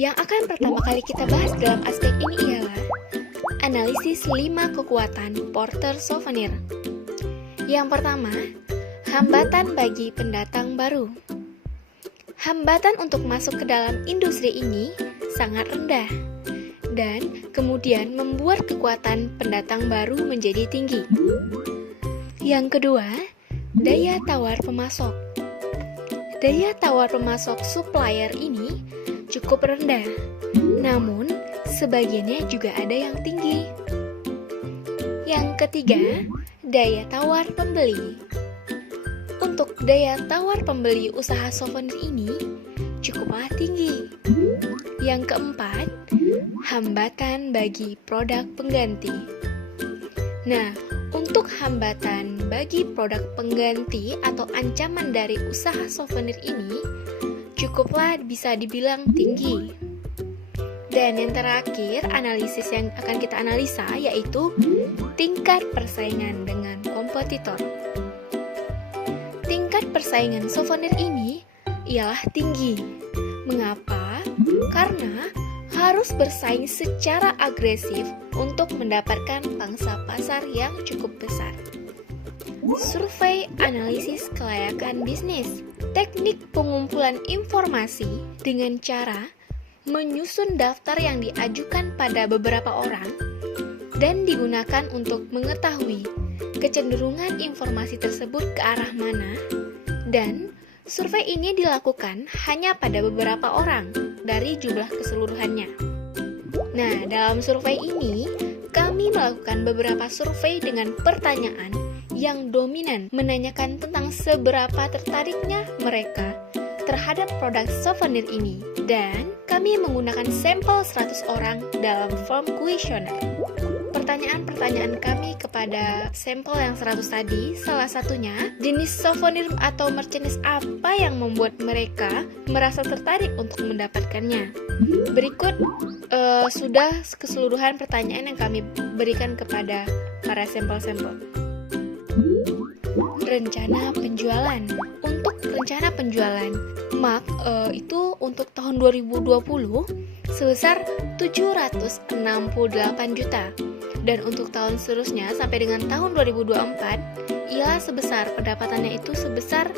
Yang akan pertama kali kita bahas dalam aspek ini ialah analisis 5 kekuatan porter souvenir. Yang pertama, hambatan bagi pendatang baru. Hambatan untuk masuk ke dalam industri ini sangat rendah dan kemudian membuat kekuatan pendatang baru menjadi tinggi. Yang kedua, daya tawar pemasok. Daya tawar pemasok supplier ini cukup rendah, namun sebagiannya juga ada yang tinggi. Yang ketiga, daya tawar pembeli. Untuk daya tawar pembeli usaha souvenir ini cukuplah tinggi. Yang keempat, hambatan bagi produk pengganti. Nah, untuk hambatan bagi produk pengganti atau ancaman dari usaha souvenir ini cukuplah bisa dibilang tinggi. Dan yang terakhir, analisis yang akan kita analisa yaitu tingkat persaingan dengan kompetitor. Tingkat persaingan souvenir ini ialah tinggi. Mengapa? Karena harus bersaing secara agresif untuk mendapatkan pangsa pasar yang cukup besar. Survei analisis kelayakan bisnis. Teknik pengumpulan informasi dengan cara menyusun daftar yang diajukan pada beberapa orang dan digunakan untuk mengetahui kecenderungan informasi tersebut ke arah mana, dan survei ini dilakukan hanya pada beberapa orang dari jumlah keseluruhannya. Nah, dalam survei ini kami melakukan beberapa survei dengan pertanyaan yang dominan menanyakan tentang seberapa tertariknya mereka terhadap produk souvenir ini, dan kami menggunakan sampel 100 orang dalam form kuesioner. Pertanyaan-pertanyaan kami kepada sampel yang 100 tadi, salah satunya, jenis souvenir atau merchandise apa yang membuat mereka merasa tertarik untuk mendapatkannya. Berikut sudah keseluruhan pertanyaan yang kami berikan kepada para sampel-sampel. Rencana penjualan. Untuk rencana penjualan MAC itu untuk tahun 2020 sebesar 768 juta. Dan untuk tahun seterusnya sampai dengan tahun 2024 ia sebesar pendapatannya itu sebesar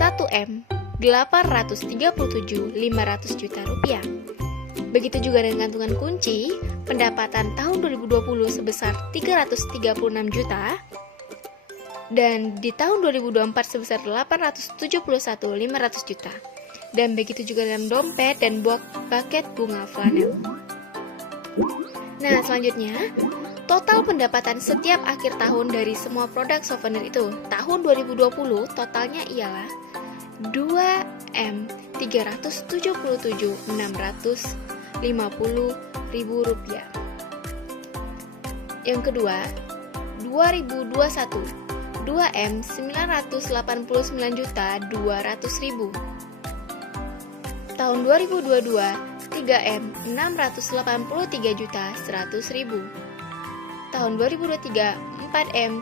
1.837.500 juta rupiah. Begitu juga dengan gantungan kunci, pendapatan tahun 2020 sebesar 336 juta dan di tahun 2024 sebesar 871.500 juta. Dan begitu juga dalam dompet dan buket bunga flanel. Nah, selanjutnya, total pendapatan setiap akhir tahun dari semua produk souvenir itu. Tahun 2020 totalnya ialah 2.377.650.000 rupiah. Yang kedua, 2021 2.989.200.000. Tahun 2022 3.683.100.000. Tahun 2023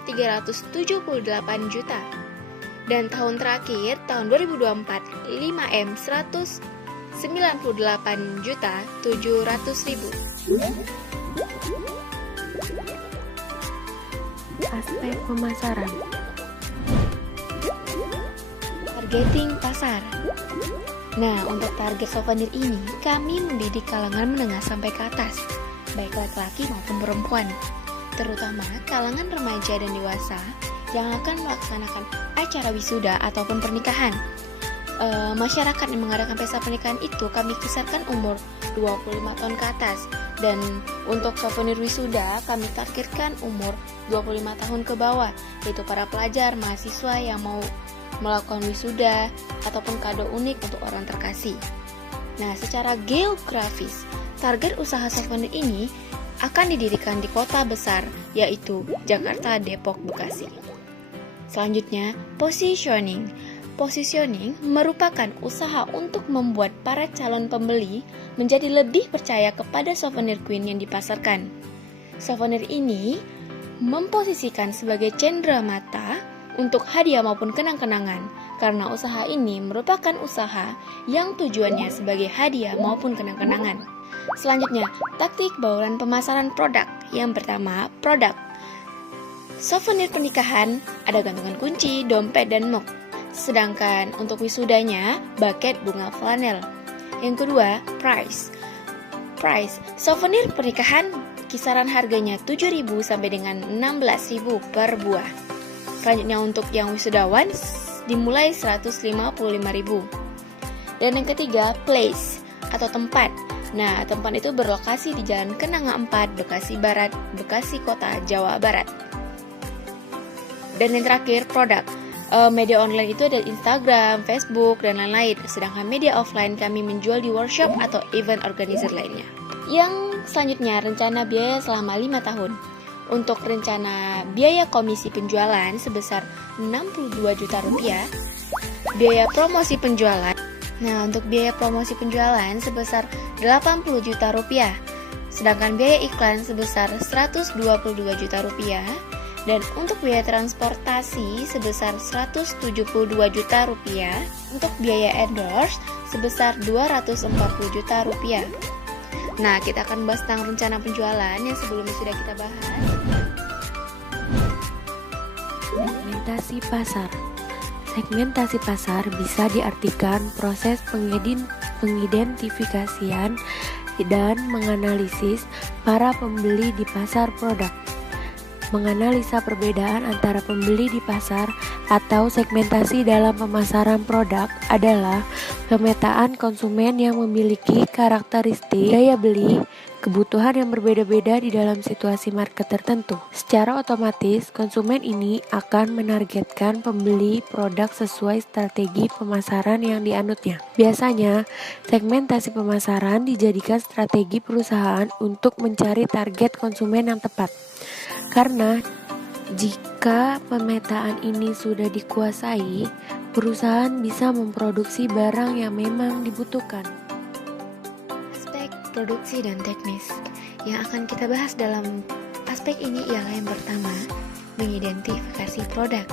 4.378 juta. Dan tahun terakhir tahun 2024 5.198.700.000. Aspek pemasaran. Targeting pasar. Nah, untuk target souvenir ini, kami mendidik kalangan menengah sampai ke atas, baik laki-laki maupun perempuan, terutama kalangan remaja dan dewasa yang akan melaksanakan acara wisuda ataupun pernikahan. Masyarakat yang mengadakan pesta pernikahan itu kami kisaran umur 25 tahun ke atas, dan untuk souvenir wisuda kami targetkan umur 25 tahun ke bawah, yaitu para pelajar, mahasiswa yang mau melakukan wisuda ataupun kado unik untuk orang terkasih. Nah, secara geografis, target usaha souvenir ini akan didirikan di kota besar, yaitu Jakarta, Depok, Bekasi. Selanjutnya, positioning. Positioning merupakan usaha untuk membuat para calon pembeli menjadi lebih percaya kepada souvenir queen yang dipasarkan. Souvenir ini memposisikan sebagai cenderamata untuk hadiah maupun kenang-kenangan, karena usaha ini merupakan usaha yang tujuannya sebagai hadiah maupun kenang-kenangan. Selanjutnya, taktik bauran pemasaran produk. Yang pertama, produk. Souvenir pernikahan ada gantungan kunci, dompet, dan mug. Sedangkan untuk wisudanya, buket bunga flanel. Yang kedua, price. Price, souvenir pernikahan kisaran harganya 7.000 sampai dengan 16.000 per buah. Selanjutnya untuk yang wisudawan dimulai 155.000. Dan yang ketiga, place atau tempat. Nah, tempat itu berlokasi di Jalan Kenanga 4, Bekasi Barat, Bekasi Kota, Jawa Barat. Dan yang terakhir, produk. Media online itu ada Instagram, Facebook, dan lain-lain. Sedangkan media offline kami menjual di workshop atau event organizer lainnya. Yang selanjutnya, rencana biaya selama 5 tahun. Untuk rencana biaya komisi penjualan sebesar 62 juta rupiah. Biaya promosi penjualan. Nah, untuk biaya promosi penjualan sebesar 80 juta rupiah. Sedangkan biaya iklan sebesar 122 juta rupiah. Dan untuk biaya transportasi sebesar 172 juta rupiah. Untuk biaya endorse sebesar 240 juta rupiah. Nah, kita akan bahas tentang rencana penjualan yang sebelumnya sudah kita bahas. Segmentasi pasar. Segmentasi pasar bisa diartikan proses pengidentifikasian dan menganalisis para pembeli di pasar produk. Menganalisa perbedaan antara pembeli di pasar atau segmentasi dalam pemasaran produk adalah pemetaan konsumen yang memiliki karakteristik daya beli, kebutuhan yang berbeda-beda di dalam situasi market tertentu. Secara otomatis, konsumen ini akan menargetkan pembeli produk sesuai strategi pemasaran yang dianutnya. Biasanya, segmentasi pemasaran dijadikan strategi perusahaan untuk mencari target konsumen yang tepat. Karena jika pemetaan ini sudah dikuasai, perusahaan bisa memproduksi barang yang memang dibutuhkan. Aspek produksi dan teknis yang akan kita bahas dalam aspek ini ialah yang pertama, mengidentifikasi produk.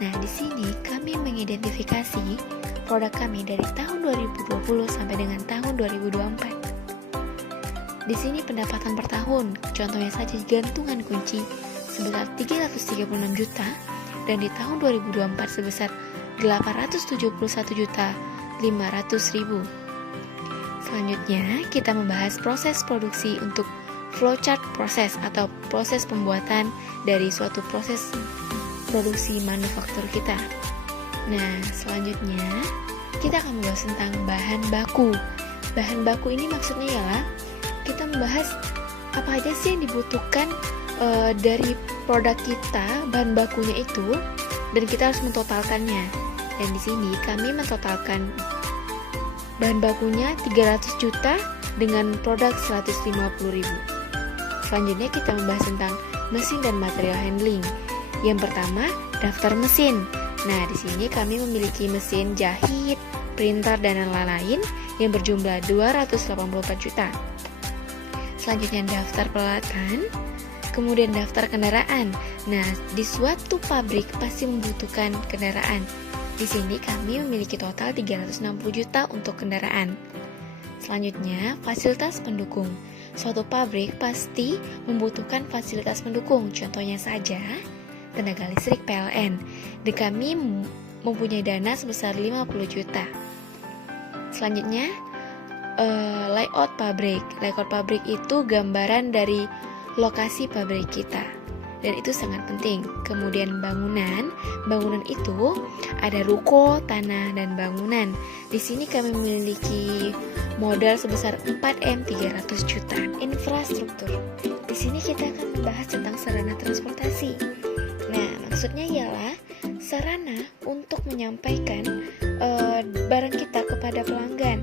Nah, di sini kami mengidentifikasi produk kami dari tahun 2020 sampai dengan tahun 2024. Di sini pendapatan per tahun, contohnya saja gantungan kunci sebesar 336 juta dan di tahun 2024 sebesar 871.500.000. Selanjutnya, kita membahas proses produksi untuk flowchart proses atau proses pembuatan dari suatu proses produksi manufaktur kita. Nah, selanjutnya kita akan membahas tentang bahan baku. Bahan baku ini maksudnya ialah kita membahas apa aja sih yang dibutuhkan dari produk kita, bahan bakunya itu, dan kita harus mentotalkannya. Dan di sini kami mentotalkan bahan bakunya 300 juta dengan produk 150.000. Selanjutnya kita membahas tentang mesin dan material handling. Yang pertama, daftar mesin. Nah, di sini kami memiliki mesin jahit, printer, dan lain-lain yang berjumlah 284 juta. Selanjutnya daftar peralatan, kemudian daftar kendaraan. Nah, di suatu pabrik pasti membutuhkan kendaraan. Di sini kami memiliki total 360 juta untuk kendaraan. Selanjutnya, fasilitas pendukung. Suatu pabrik pasti membutuhkan fasilitas pendukung. Contohnya saja, tenaga listrik PLN. Dan kami mempunyai dana sebesar 50 juta. Selanjutnya, layout pabrik. Layout pabrik itu gambaran dari lokasi pabrik kita, dan itu sangat penting. Kemudian bangunan itu ada ruko, tanah, dan bangunan. Di sini kami memiliki modal sebesar 4M 300 juta. Infrastruktur. Di sini kita akan membahas tentang sarana transportasi. Nah, maksudnya ialah sarana untuk menyampaikan barang kita kepada pelanggan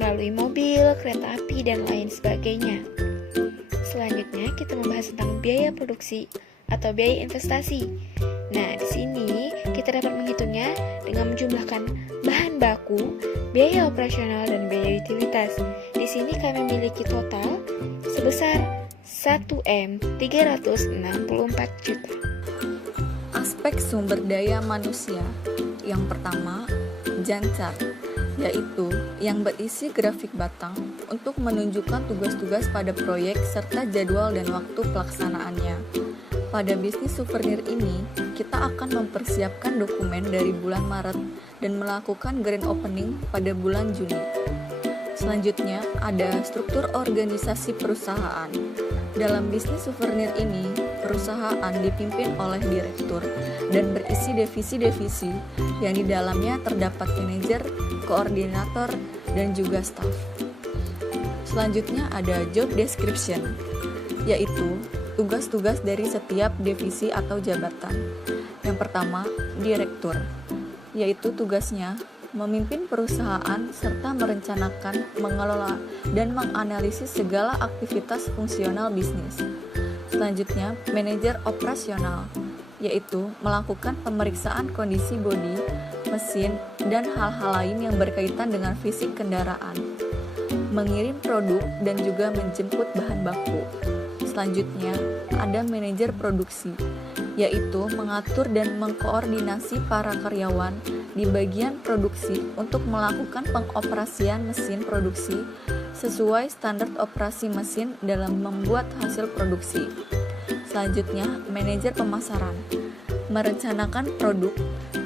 melalui mobil, kereta api, dan lain sebagainya. Selanjutnya kita membahas tentang biaya produksi atau biaya investasi. Nah, di sini kita dapat menghitungnya dengan menjumlahkan bahan baku, biaya operasional, dan biaya utilitas. Di sini kami memiliki total sebesar 1M 364 juta. Aspek sumber daya manusia yang pertama, Gantt chart, yaitu yang berisi grafik batang untuk menunjukkan tugas-tugas pada proyek serta jadwal dan waktu pelaksanaannya. Pada bisnis souvenir ini, kita akan mempersiapkan dokumen dari bulan Maret dan melakukan grand opening pada bulan Juni. Selanjutnya, ada struktur organisasi perusahaan. Dalam bisnis souvenir ini, perusahaan dipimpin oleh direktur dan berisi divisi-divisi yang di dalamnya terdapat manajer, koordinator, dan juga staf. Selanjutnya ada job description, yaitu tugas-tugas dari setiap divisi atau jabatan. Yang pertama, direktur, yaitu tugasnya memimpin perusahaan serta merencanakan, mengelola, dan menganalisis segala aktivitas fungsional bisnis. Selanjutnya, manajer operasional, yaitu melakukan pemeriksaan kondisi bodi, mesin, dan hal-hal lain yang berkaitan dengan fisik kendaraan, mengirim produk, dan juga menjemput bahan baku. Selanjutnya, ada manajer produksi, yaitu mengatur dan mengkoordinasi para karyawan di bagian produksi untuk melakukan pengoperasian mesin produksi sesuai standar operasi mesin dalam membuat hasil produksi. Selanjutnya, manajer pemasaran, merencanakan produk,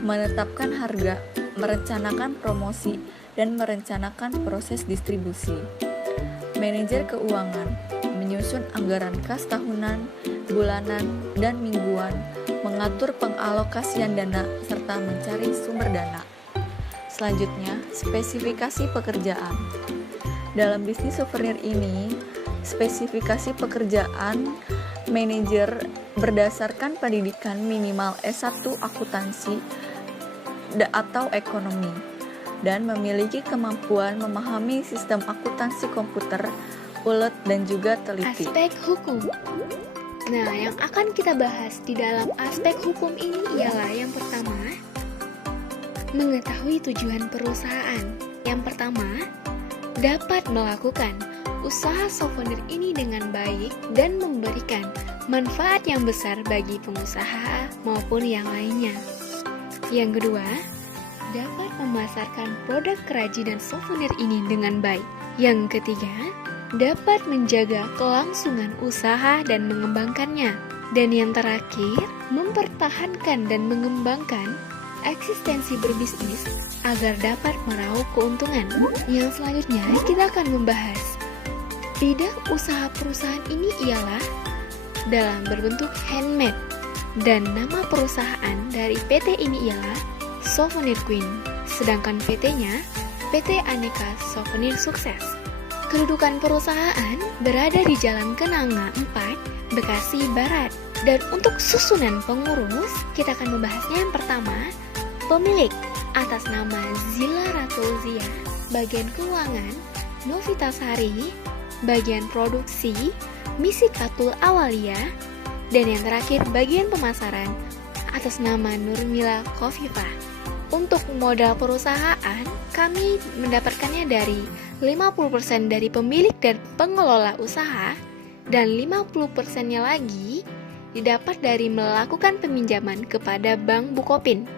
menetapkan harga, merencanakan promosi, dan merencanakan proses distribusi. Manajer keuangan, menyusun anggaran kas tahunan, bulanan, dan mingguan, mengatur pengalokasian dana, serta mencari sumber dana. Selanjutnya, spesifikasi pekerjaan. Dalam bisnis souvenir ini, spesifikasi pekerjaan manajer berdasarkan pendidikan minimal S1 akuntansi atau ekonomi dan memiliki kemampuan memahami sistem akuntansi komputer, ulet, dan juga teliti. Aspek hukum. Nah, yang akan kita bahas di dalam aspek hukum ini ialah yang pertama, mengetahui tujuan perusahaan. Yang pertama, dapat melakukan usaha souvenir ini dengan baik dan memberikan manfaat yang besar bagi pengusaha maupun yang lainnya. Yang kedua, dapat memasarkan produk kerajinan souvenir ini dengan baik. Yang ketiga, dapat menjaga kelangsungan usaha dan mengembangkannya. Dan yang terakhir, mempertahankan dan mengembangkan eksistensi berbisnis agar dapat meraup keuntungan. Yang selanjutnya kita akan membahas bidang usaha perusahaan ini ialah dalam berbentuk handmade, dan nama perusahaan dari PT ini ialah Souvenir Queen, sedangkan PT-nya PT Aneka Souvenir Sukses. Kedudukan perusahaan berada di Jalan Kenanga 4, Bekasi Barat. Dan untuk susunan pengurus, kita akan membahasnya. Yang pertama, pemilik atas nama Zila Ratulzia, bagian keuangan Novitasari, bagian produksi Misi Katul Awalia, dan yang terakhir bagian pemasaran atas nama Nurmila Khofifah. Untuk modal perusahaan, kami mendapatkannya dari 50% dari pemilik dan pengelola usaha, dan 50%-nya lagi didapat dari melakukan peminjaman kepada Bank Bukopin.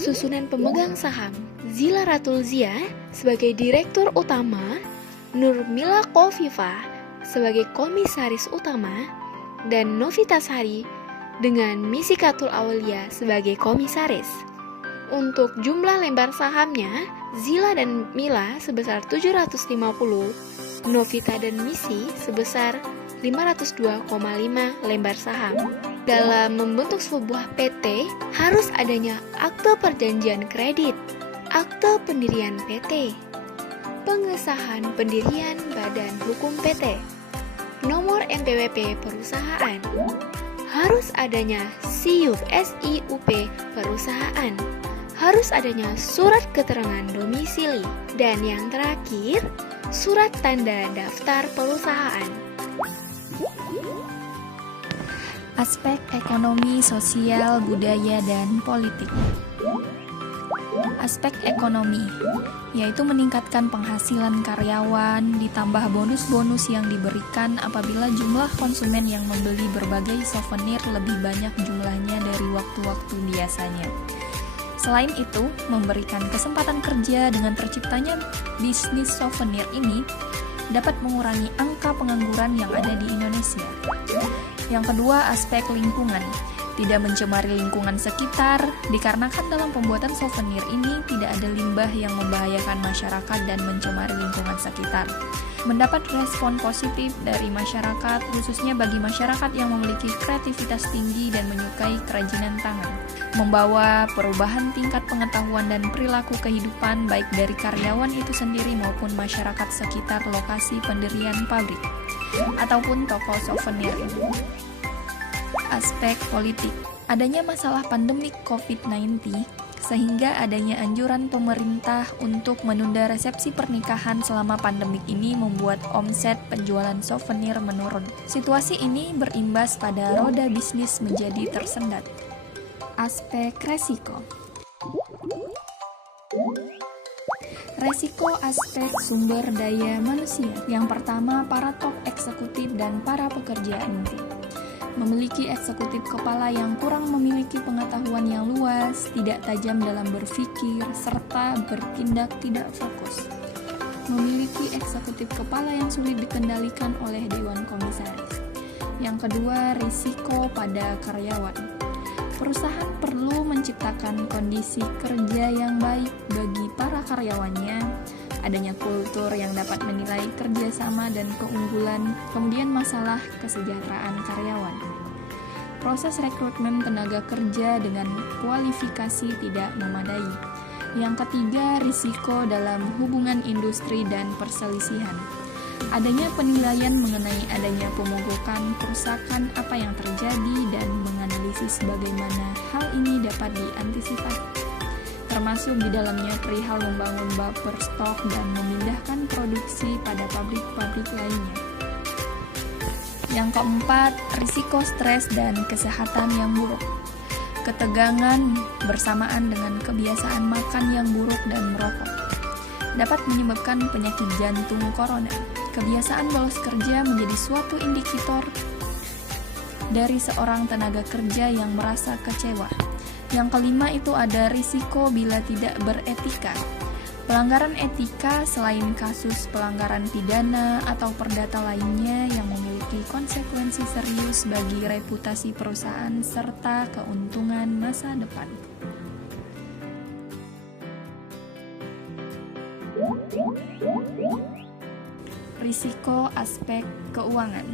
Susunan pemegang saham, Zila Ratulzia sebagai Direktur Utama, Nurmila Khofifah sebagai Komisaris Utama, dan Novitasari dengan Misi Katul Awalia sebagai Komisaris. Untuk jumlah lembar sahamnya, Zila dan Mila sebesar 750, Novita dan Misi sebesar 502,5 lembar saham. Dalam membentuk sebuah PT, harus adanya akte perjanjian kredit, akte pendirian PT, pengesahan pendirian Badan Hukum PT, nomor NPWP perusahaan, harus adanya SIUP perusahaan, harus adanya surat keterangan domisili, dan yang terakhir, surat tanda daftar perusahaan. Aspek ekonomi, sosial, budaya, dan politik. Aspek ekonomi, yaitu meningkatkan penghasilan karyawan, ditambah bonus-bonus yang diberikan apabila jumlah konsumen yang membeli berbagai souvenir lebih banyak jumlahnya dari waktu-waktu biasanya. Selain itu, memberikan kesempatan kerja dengan terciptanya bisnis souvenir ini dapat mengurangi angka pengangguran yang ada di Indonesia. Yang kedua, aspek lingkungan. Tidak mencemari lingkungan sekitar, dikarenakan dalam pembuatan souvenir ini tidak ada limbah yang membahayakan masyarakat dan mencemari lingkungan sekitar. Mendapat respon positif dari masyarakat, khususnya bagi masyarakat yang memiliki kreativitas tinggi dan menyukai kerajinan tangan. Membawa perubahan tingkat pengetahuan dan perilaku kehidupan baik dari karyawan itu sendiri maupun masyarakat sekitar lokasi pendirian pabrik ataupun toko souvenir ini. Aspek politik. Adanya masalah pandemik COVID-19 sehingga adanya anjuran pemerintah untuk menunda resepsi pernikahan selama pandemik ini membuat omset penjualan souvenir menurun. Situasi ini berimbas pada roda bisnis menjadi tersendat. Aspek resiko. Resiko aspek sumber daya manusia. Yang pertama, para top eksekutif dan para pekerja inti. Memiliki eksekutif kepala yang kurang memiliki pengetahuan yang luas, tidak tajam dalam berpikir, serta bertindak tidak fokus. Memiliki eksekutif kepala yang sulit dikendalikan oleh Dewan Komisaris. Yang kedua, risiko pada karyawan. Perusahaan perlu menciptakan kondisi kerja yang baik bagi para karyawannya, adanya kultur yang dapat menilai kerjasama dan keunggulan, kemudian masalah kesejahteraan karyawan. Proses rekrutmen tenaga kerja dengan kualifikasi tidak memadai. Yang ketiga, risiko dalam hubungan industri dan perselisihan. Adanya penilaian mengenai adanya pemogokan, kerusakan apa yang terjadi, dan menganalisis bagaimana hal ini dapat diantisipasi, termasuk di dalamnya perihal membangun buffer stok dan memindahkan produksi pada pabrik-pabrik lainnya. Yang keempat, risiko stres dan kesehatan yang buruk. Ketegangan bersamaan dengan kebiasaan makan yang buruk dan merokok dapat menyebabkan penyakit jantung koroner. Kebiasaan bolos kerja menjadi suatu indikator dari seorang tenaga kerja yang merasa kecewa. Yang kelima itu ada risiko bila tidak beretika. Pelanggaran etika selain kasus pelanggaran pidana atau perdata lainnya yang memiliki konsekuensi serius bagi reputasi perusahaan serta keuntungan masa depan. Risiko aspek keuangan.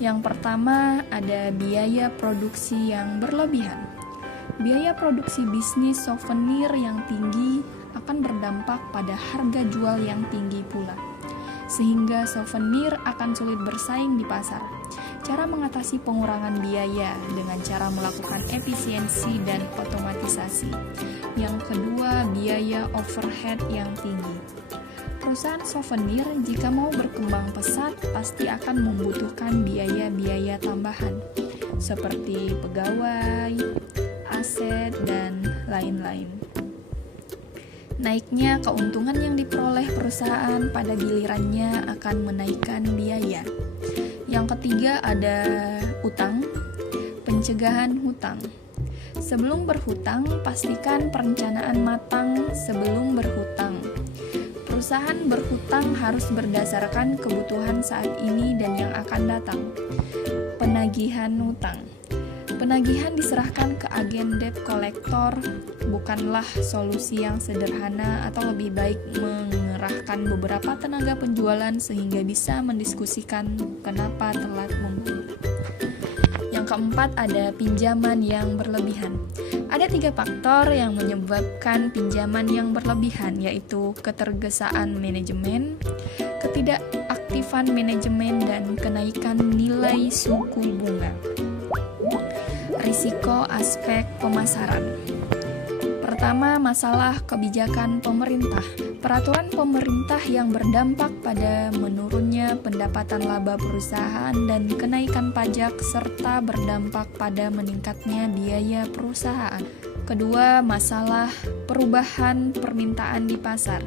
Yang pertama ada biaya produksi yang berlebihan. Biaya produksi bisnis souvenir yang tinggi akan berdampak pada harga jual yang tinggi pula, sehingga souvenir akan sulit bersaing di pasar. Cara mengatasi pengurangan biaya dengan cara melakukan efisiensi dan otomatisasi. Yang kedua, biaya overhead yang tinggi. Perusahaan souvenir jika mau berkembang pesat pasti akan membutuhkan biaya-biaya tambahan seperti pegawai, aset, dan lain-lain. Naiknya keuntungan yang diperoleh perusahaan pada gilirannya akan menaikkan biaya. Yang ketiga ada utang, pencegahan hutang. Sebelum berhutang, pastikan perencanaan matang sebelum berhutang. Perusahaan berhutang harus berdasarkan kebutuhan saat ini dan yang akan datang. Penagihan hutang. Penagihan diserahkan ke agen debt collector bukanlah solusi yang sederhana, atau lebih baik mengerahkan beberapa tenaga penjualan sehingga bisa mendiskusikan kenapa telat membayar. Yang keempat ada pinjaman yang berlebihan. Ada 3 faktor yang menyebabkan pinjaman yang berlebihan, yaitu ketergesaan manajemen, ketidakaktifan manajemen, dan kenaikan nilai suku bunga. Risiko aspek pemasaran. Pertama, masalah kebijakan pemerintah. Peraturan pemerintah yang berdampak pada menurunnya pendapatan laba perusahaan dan kenaikan pajak serta berdampak pada meningkatnya biaya perusahaan. Kedua, masalah perubahan permintaan di pasar.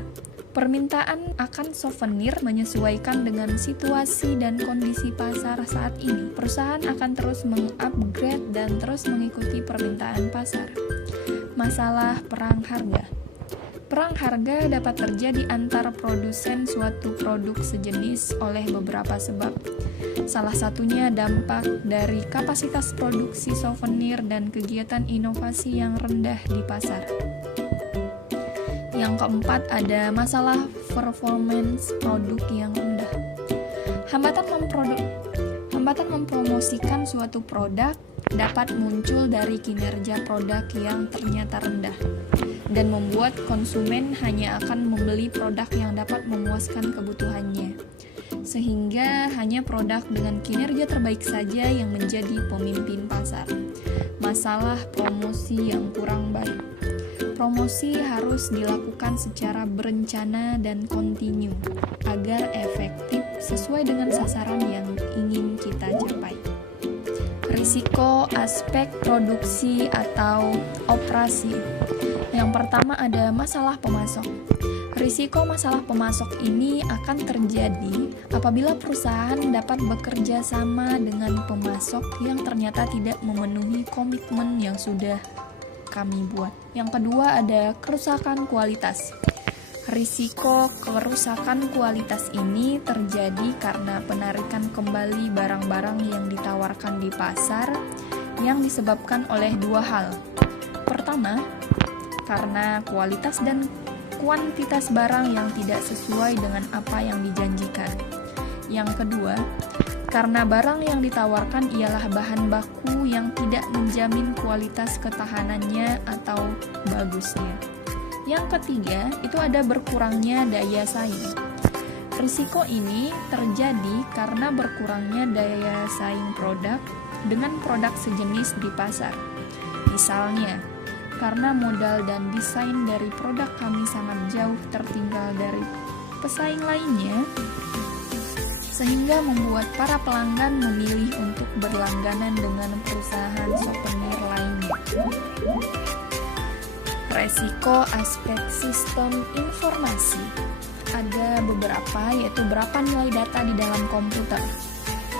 Permintaan akan souvenir menyesuaikan dengan situasi dan kondisi pasar saat ini. Perusahaan akan terus mengupgrade dan terus mengikuti permintaan pasar. masalah perang harga. Perang harga dapat terjadi antar produsen suatu produk sejenis oleh beberapa sebab. Salah satunya dampak dari kapasitas produksi souvenir dan kegiatan inovasi yang rendah di pasar. Yang keempat, ada masalah performance produk yang rendah. Hambatan mempromosikan suatu produk dapat muncul dari kinerja produk yang ternyata rendah dan membuat konsumen hanya akan membeli produk yang dapat memuaskan kebutuhannya, sehingga hanya produk dengan kinerja terbaik saja yang menjadi pemimpin pasar. Masalah promosi yang kurang baik. Promosi harus dilakukan secara berencana dan kontinu agar efektif sesuai dengan sasaran yang ingin kita capai. Risiko aspek produksi atau operasi. Yang pertama ada masalah pemasok. Risiko masalah pemasok ini akan terjadi apabila perusahaan dapat bekerja sama dengan pemasok yang ternyata tidak memenuhi komitmen yang sudah kami buat. Yang kedua ada kerusakan kualitas. Risiko kerusakan kualitas ini terjadi karena penarikan kembali barang-barang yang ditawarkan di pasar yang disebabkan oleh dua hal. Pertama, karena kualitas dan kuantitas barang yang tidak sesuai dengan apa yang dijanjikan. Yang kedua, karena barang yang ditawarkan ialah bahan baku yang tidak menjamin kualitas ketahanannya atau bagusnya. Yang ketiga, itu ada berkurangnya daya saing. Risiko ini terjadi karena berkurangnya daya saing produk dengan produk sejenis di pasar. Misalnya, karena modal dan desain dari produk kami sangat jauh tertinggal dari pesaing lainnya, sehingga membuat para pelanggan memilih untuk berlangganan dengan perusahaan souvenir lainnya. Resiko aspek sistem informasi. Ada beberapa, yaitu berapa nilai data di dalam komputer.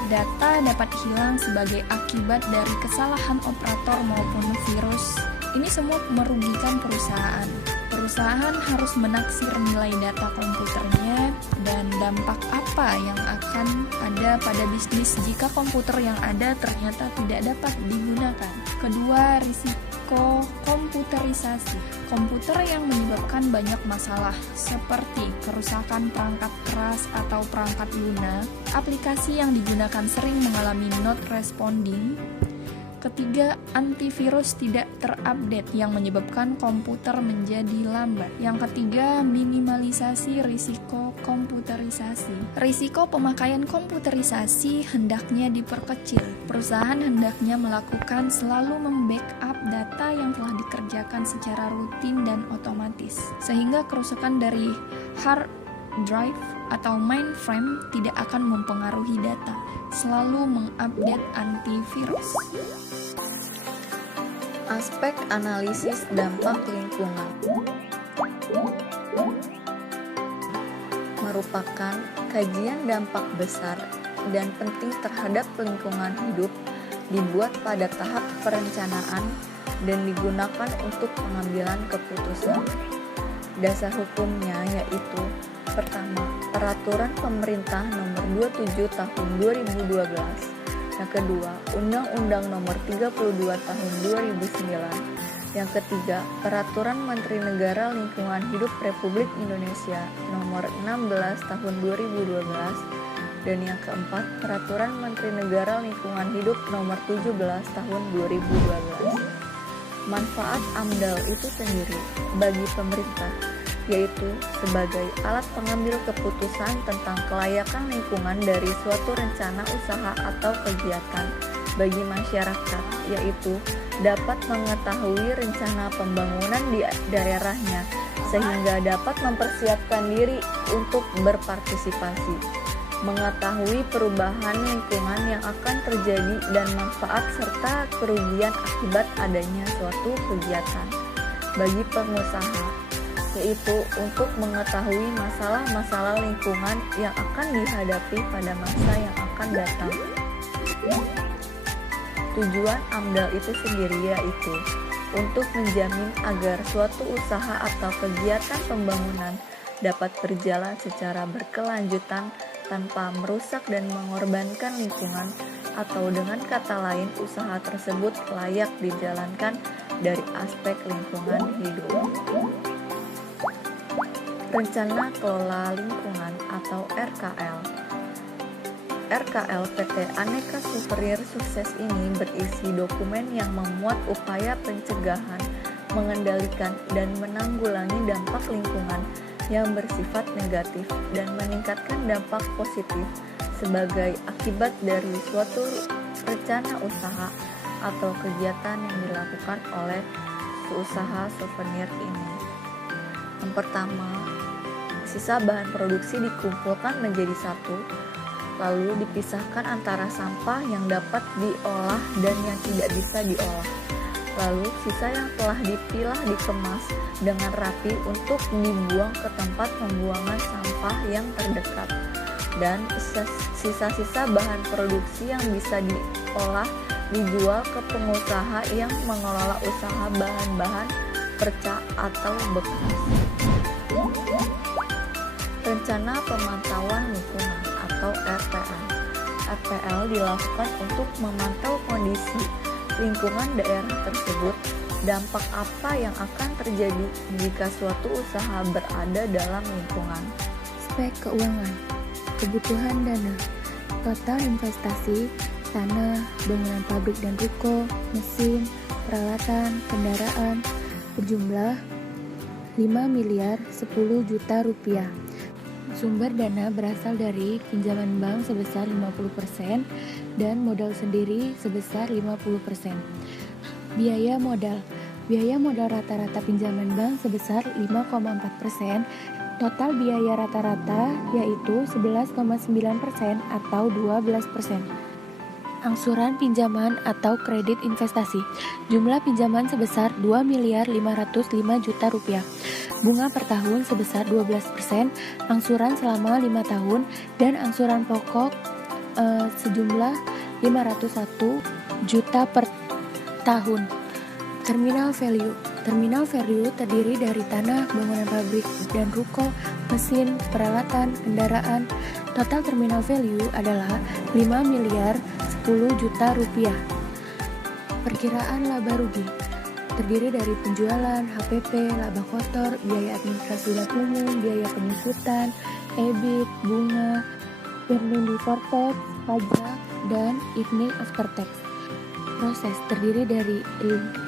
Data dapat hilang sebagai akibat dari kesalahan operator maupun virus. Ini semua merugikan perusahaan. Perusahaan harus menaksir nilai data komputernya dan dampak apa yang akan ada pada bisnis jika komputer yang ada ternyata tidak dapat digunakan. Kedua, risiko komputerisasi. Komputer yang menyebabkan banyak masalah seperti kerusakan perangkat keras atau perangkat lunak, aplikasi yang digunakan sering mengalami not responding. Ketiga, antivirus tidak terupdate yang menyebabkan komputer menjadi lambat. Yang ketiga, minimalisasi risiko komputerisasi. Risiko pemakaian komputerisasi hendaknya diperkecil. Perusahaan hendaknya melakukan selalu membackup data yang telah dikerjakan secara rutin dan otomatis, sehingga kerusakan dari hard drive atau mainframe tidak akan mempengaruhi data. Selalu mengupdate antivirus. Aspek analisis dampak lingkungan merupakan kajian dampak besar dan penting terhadap lingkungan hidup dibuat pada tahap perencanaan dan digunakan untuk pengambilan keputusan. Dasar hukumnya yaitu pertama, Peraturan Pemerintah Nomor 27 Tahun 2012. Yang kedua, Undang-Undang Nomor 32 Tahun 2009. Yang ketiga, Peraturan Menteri Negara Lingkungan Hidup Republik Indonesia Nomor 16 Tahun 2012. Dan yang keempat, Peraturan Menteri Negara Lingkungan Hidup Nomor 17 Tahun 2012. Manfaat AMDAL itu sendiri bagi pemerintah yaitu sebagai alat pengambil keputusan tentang kelayakan lingkungan dari suatu rencana usaha atau kegiatan bagi masyarakat, yaitu dapat mengetahui rencana pembangunan di daerahnya sehingga dapat mempersiapkan diri untuk berpartisipasi, mengetahui perubahan lingkungan yang akan terjadi dan manfaat serta kerugian akibat adanya suatu kegiatan bagi pengusaha, yaitu untuk mengetahui masalah-masalah lingkungan yang akan dihadapi pada masa yang akan datang. Tujuan AMDAL itu sendiri yaitu untuk menjamin agar suatu usaha atau kegiatan pembangunan dapat berjalan secara berkelanjutan tanpa merusak dan mengorbankan lingkungan, atau dengan kata lain usaha tersebut layak dijalankan dari aspek lingkungan hidup. Rencana Kelola Lingkungan atau RKL. RKL PT Aneka Souvenir Sukses ini berisi dokumen yang memuat upaya pencegahan, mengendalikan, dan menanggulangi dampak lingkungan yang bersifat negatif dan meningkatkan dampak positif sebagai akibat dari suatu rencana usaha atau kegiatan yang dilakukan oleh usaha souvenir ini. Yang pertama, sisa bahan produksi dikumpulkan menjadi satu, lalu dipisahkan antara sampah yang dapat diolah dan yang tidak bisa diolah. Lalu sisa yang telah dipilah dikemas dengan rapi untuk dibuang ke tempat pembuangan sampah yang terdekat. Dan sisa-sisa bahan produksi yang bisa diolah dijual ke pengusaha yang mengelola usaha bahan-bahan perca atau bekas. Rencana Pemantauan Lingkungan atau RPL. RPL dilakukan untuk memantau kondisi lingkungan daerah tersebut, dampak apa yang akan terjadi jika suatu usaha berada dalam lingkungan. Spek keuangan, kebutuhan dana, total investasi, tanah, bangunan pabrik dan ruko, mesin, peralatan, kendaraan, berjumlah 5 miliar 10 juta rupiah. Sumber dana berasal dari pinjaman bank sebesar 50% dan modal sendiri sebesar 50%. Biaya modal rata-rata pinjaman bank sebesar 5,4%. Total biaya rata-rata yaitu 11,9% atau 12%. Angsuran pinjaman atau kredit investasi. Jumlah pinjaman sebesar 2 miliar 505 juta rupiah. Bunga per tahun sebesar 12%, angsuran selama 5 tahun, dan angsuran pokok sejumlah 501 juta per tahun. Terminal value terdiri dari tanah, bangunan pabrik dan ruko, mesin, peralatan, kendaraan. Total terminal value adalah 5 miliar 10 juta rupiah. Perkiraan laba rugi terdiri dari penjualan, HPP, laba kotor, biaya administrasi dan umum, biaya penyesutan, EBIT, bunga, earning before tax, pajak, dan earning after tax. Proses terdiri dari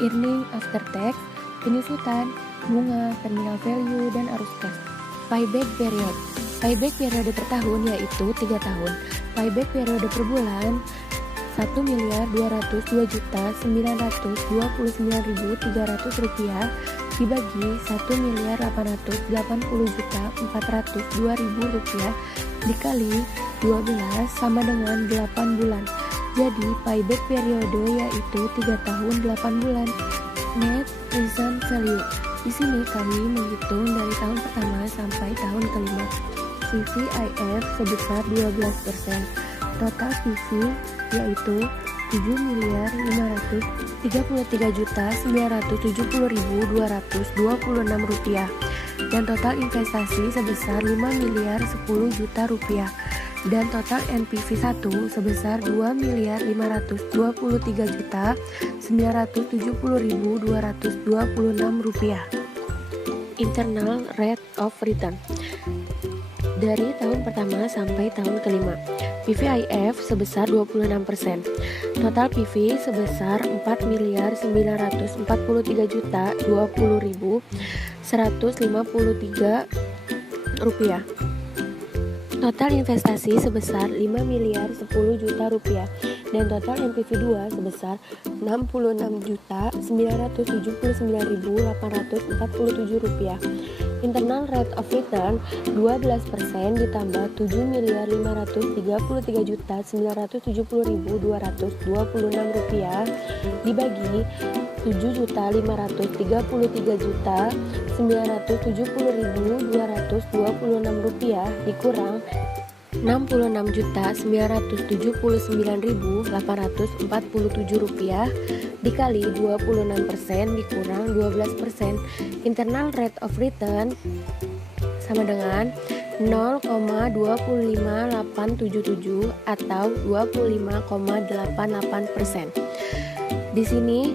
earning after tax, penyusutan, bunga, terminal value, dan arus kas. Payback period. Payback periode per tahun yaitu 3 tahun. Payback periode per bulan 1.202.929.300 rupiah dibagi 1.880.402.000 rupiah dikali 12 sama dengan 8 bulan. Jadi payback periode yaitu 3 tahun 8 bulan. Net present value. Di sini kami menghitung dari tahun pertama sampai tahun kelima. PVIF sebesar 12%. Total PV yaitu 7.533.970.226 rupiah dan total investasi sebesar 5.010 juta rupiah dan total NPV 1 sebesar 2.523.970.226 rupiah. Internal Rate of Return dari tahun pertama sampai tahun kelima. PVIF sebesar 26%. Total PV sebesar 4.943.020.153 rupiah. Total investasi sebesar 5.010 juta rupiah dan total NPV 2 sebesar 66.979.847 rupiah. Internal Rate of Return 12% ditambah 7.533.970.226 rupiah dibagi 7.533.970.226 rupiah dikurang 66.979.847 rupiah dikali 26% dikurang 12%. Internal rate of return sama dengan 0,25877 atau 25,88%. Di sini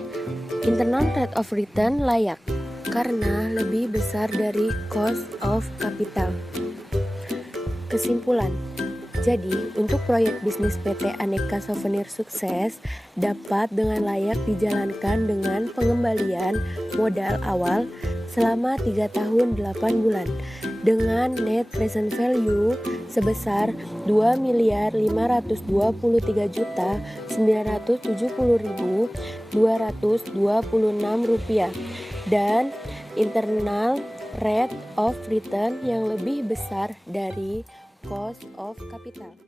internal rate of return layak karena lebih besar dari cost of capital. Kesimpulan. Jadi, untuk proyek bisnis PT Aneka Souvenir sukses dapat dengan layak dijalankan dengan pengembalian modal awal selama 3 tahun 8 bulan dengan net present value sebesar Rp2.523.970.226 dan internal rate of return yang lebih besar dari cost of capital.